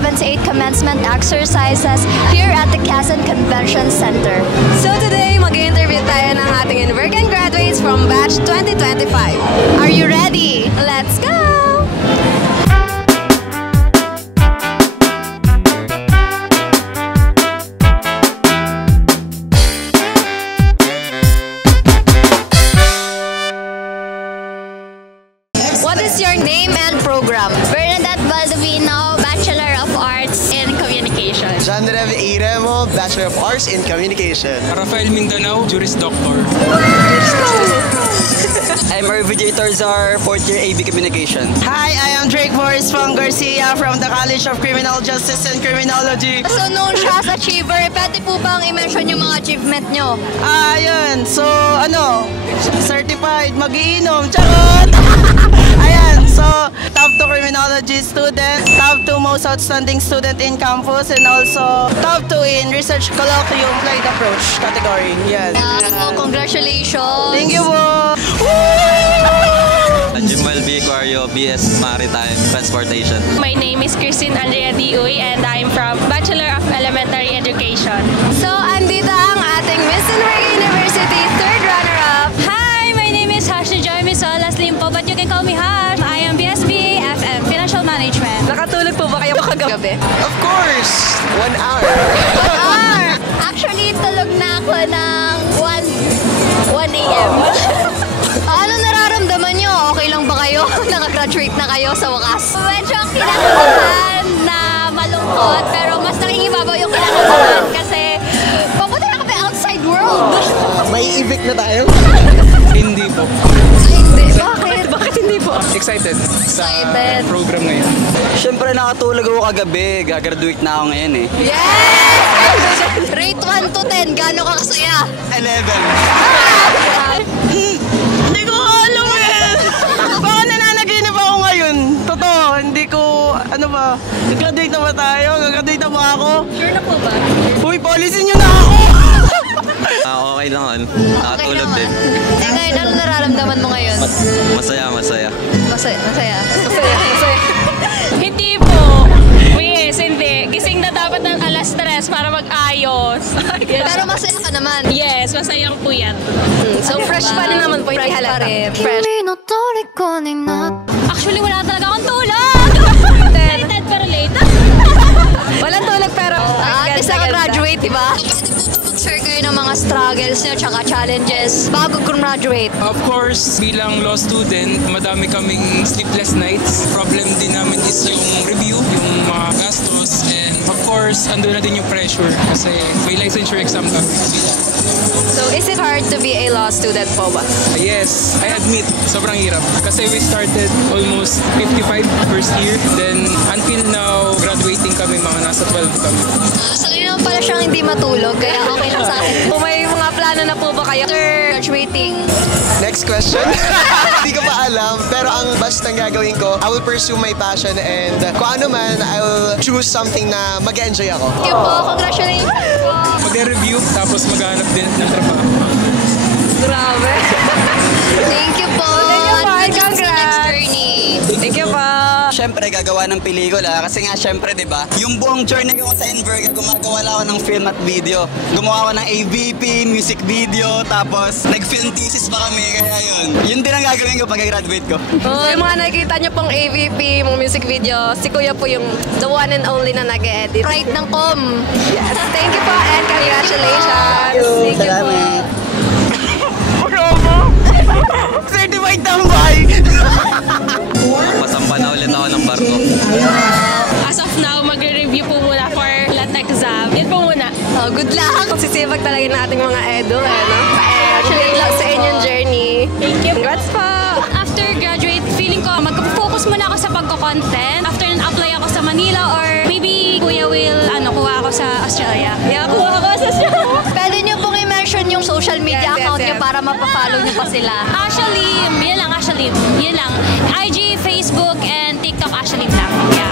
7 to 8 commencement exercises here at the Quezon Convention Center. So today, mag-interview tayo ng ating Invercan graduates from batch 2025. Are you ready? Let's go! What is your name and program? Bernadette Baldovino, Bachelor of Arts in Communication. John Rev Iremo, Bachelor of Arts in Communication. Rafael Mindanao, Juris Doctor. I'm RVJ Torzar, 4th year AB Communication. Hi, I am Drake Morris from Garcia from the College of Criminal Justice and Criminology. So known siya as achiever, pwede po bang i-mention yung mga achievement nyo? Ayun, so certified magiinom, charot! Ayan, so top 2 criminology student, top 2 most outstanding student in campus, and also top 2 in research colloquium applied approach category. Yan. Congratulations! Thank you po! Jimal B. Aquario, BS Maritime Transportation. My name is Christine Andrea Diuy and I'm from Bachelor of Elementary Education. So, andito ang ating Miss Enrique University 3rd runner-up. Hi, my name is Hashni Joy Misolas Limpo, but you can call me Hash. I am BSB FM Financial Management. Nakatulog po ba kayo kagabi? Of course! 1 hour. Actually, tulog na ako ng 1 a.m. Ano nararamdaman nyo? Okay lang ba kayo? Nakagraduate na kayo sa wakas? Medyo kinakabahan na malungkot, pero mas nakingibabaw yung kinakabahan kasi papunta na kami outside world. May evict na tayo. Hindi po. Hindi. Bakit? Bakit hindi po? Excited sa Excited. program ngayon. Siyempre nakatulog ako kagabi, gagraduate na ako ngayon eh. Yes! Rate 1 to 10, gaano ka kasaya? 11. Hindi ko alam eh! Baka nananaginip ako ngayon. Totoo, hindi ko, nag-graduate na ba tayo? Nag-graduate na ba ako? Sure na po ba? Uy, policy nyo na ako! Okay lang. Nakatulog din. Ngayon, ano nararamdaman mo ngayon? Masaya. Masaya. Masaya. Hindi po. Yes, hindi. Gising na dapat ng alas 3 para mag-ayos. Pero masaya ka naman. Yes, masayang po yan. So, fresh pa rin naman po, hindi Fresh pa halata. rin. Fresh. Actually, wala talaga akong tulog. Excited pero late. Walang tulog pero... At least nakagraduate, di ba? Share kayo ng mga struggles nyo tsaka challenges bago graduate. Of course, bilang law student, madami kaming sleepless nights. Problem din namin is yung review, yung mga gastos, and of course, andun na din yung pressure kasi may licensure exam kami. So, is it hard to be a law student po ba? Yes, I admit, sobrang hirap. Kasi we started almost 55 first year, then until now, graduating kami, mga nasa 12 kami. So, yun naman pala siyang hindi matulog, kaya okay lang sa akin. Kung may mga plano na po ba kayo? After graduating, Next question. Hindi ko pa alam, pero ang basta gagawin ko, I will pursue my passion and kung ano man, I will choose something na mag-enjoy ako. thank you po. Congratulations po. Mag-review, tapos maghanap din ng trabaho. Grabe. Thank you po. Thank you po. Good luck sa next Congrats. journey. Thank you po. Siyempre gagawa ng pelikula kasi nga siyempre 'di ba? Yung buong journey ko sa Invercan, gumagawa ako ng film at video. Gumawa ako ng AVP, music video, tapos nag-film thesis pa kami kaya yun. Yun din ang gagawin ko pag-graduate ko. So, yung mga nakikita nyo pong AVP, mga music video, si Kuya po yung the one and only na nag-edit. Right ng com. Yes. Thank you po and congratulations. Thank you po. Certified tambay! Masampa na ulit ako ng barko. As of now, mag-review po muna for LAT exam. Yun po muna. Oh, good luck. Sisipag talaga ng ating mga edu, no? Actually, luck sa inyong journey. Thank you. Congrats po. After graduate, feeling ko mag-focus muna ako sa pagko-content. After nun, apply ako sa Manila or maybe Kuya will, kuha ako sa Australia. Yeah, kuha ako sa Australia. Pwede nyo pong i-mention yung social media Yes, yes, account nyo yes. para mapapollow nyo pa sila. Actually, yun lang. IG, Facebook, and TikTok actually lang. Yeah.